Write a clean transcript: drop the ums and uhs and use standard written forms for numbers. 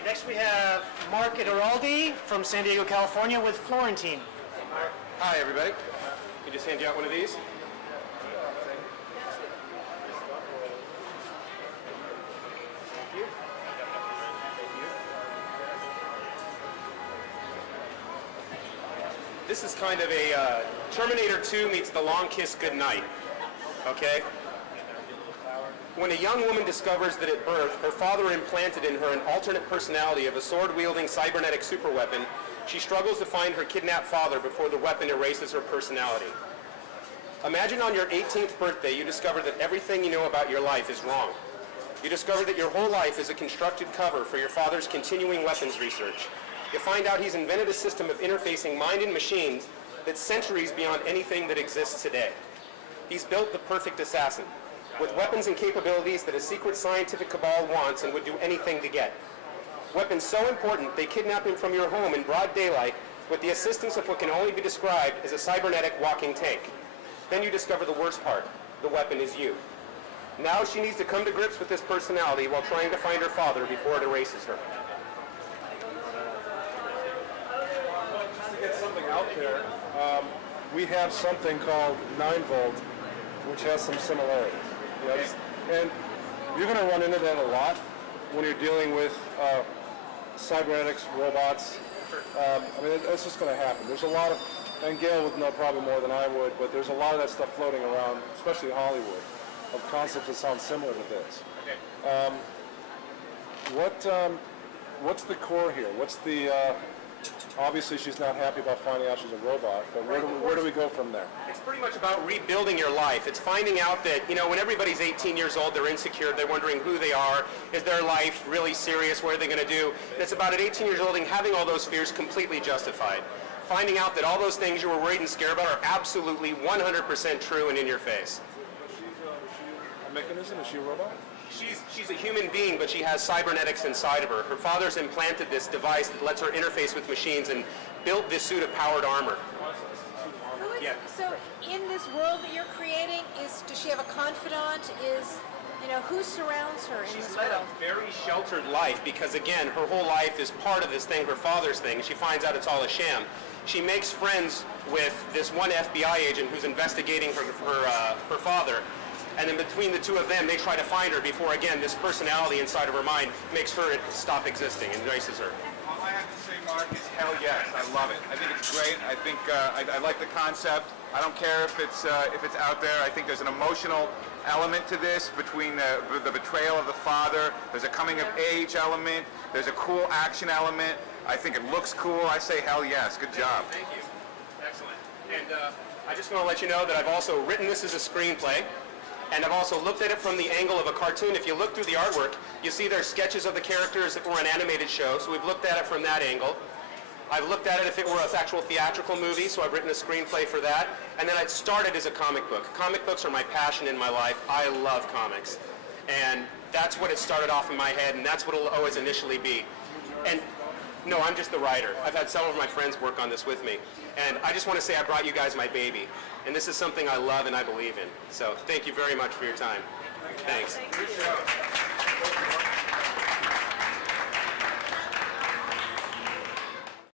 right, next we have Mark Yturralde from San Diego, California with Florentine. Hi, everybody. Can you just hand you out one of these? Thank you. This is kind of a Terminator 2 meets The Long Kiss Goodnight. Okay? When a young woman discovers that at birth her father implanted in her an alternate personality of a sword-wielding cybernetic superweapon, she struggles to find her kidnapped father before the weapon erases her personality. Imagine on your 18th birthday you discover that everything you know about your life is wrong. You discover that your whole life is a constructed cover for your father's continuing weapons research. You find out he's invented a system of interfacing mind and machines that's centuries beyond anything that exists today. He's built the perfect assassin, with weapons and capabilities that a secret scientific cabal wants and would do anything to get. Weapons so important, they kidnap him from your home in broad daylight with the assistance of what can only be described as a cybernetic walking tank. Then you discover the worst part. The weapon is you. Now she needs to come to grips with this personality while trying to find her father before it erases her. Just to get something out there, we have something called 9-volt, which has some similarities. Yes? And you're going to run into that a lot when you're dealing with cybernetics, robots. I mean, that's just going to happen. There's a lot of, and Gail would know probably more than I would, but there's a lot of that stuff floating around, especially Hollywood, of concepts that sound similar to this. What's the core here? What's the, obviously she's not happy about finding out she's a robot, but where do we go from there? It's pretty much about rebuilding your life. It's finding out that, you know, when everybody's 18 years old, they're insecure, they're wondering who they are, is their life really serious, what are they going to do? And it's about at 18 years old and having all those fears completely justified. Finding out that all those things you were worried and scared about are absolutely 100% true and in your face. She's a mechanism? Is she a robot? She's a human being, but she has cybernetics inside of her. Her father's implanted this device that lets her interface with machines and built this suit of powered armor. So in this world that you're creating, does she have a confidant? Who surrounds her in this world? She's led a very sheltered life because, again, her whole life is part of this thing, her father's thing. She finds out it's all a sham. She makes friends with this one FBI agent who's investigating her father. And then between the two of them, they try to find her before, again, this personality inside of her mind makes her stop existing and erases her. All I have to say, Mark, is hell yes. I love it. I think it's great. I think I like the concept. I don't care if it's out there. I think there's an emotional element to this between the betrayal of the father. There's a coming of age element. There's a cool action element. I think it looks cool. I say hell yes. Good job. Thank you. Excellent. And I just want to let you know that I've also written this as a screenplay. And I've also looked at it from the angle of a cartoon. If you look through the artwork, you see there's sketches of the characters that were an animated show, so we've looked at it from that angle. I've looked at it if it were an actual theatrical movie, so I've written a screenplay for that. And then it started as a comic book. Comic books are my passion in my life. I love comics. And that's what it started off in my head, and that's what it'll always initially be. And no, I'm just the writer. I've had some of my friends work on this with me. And I just want to say I brought you guys my baby. And this is something I love and I believe in. So thank you very much for your time. Thanks. Good show.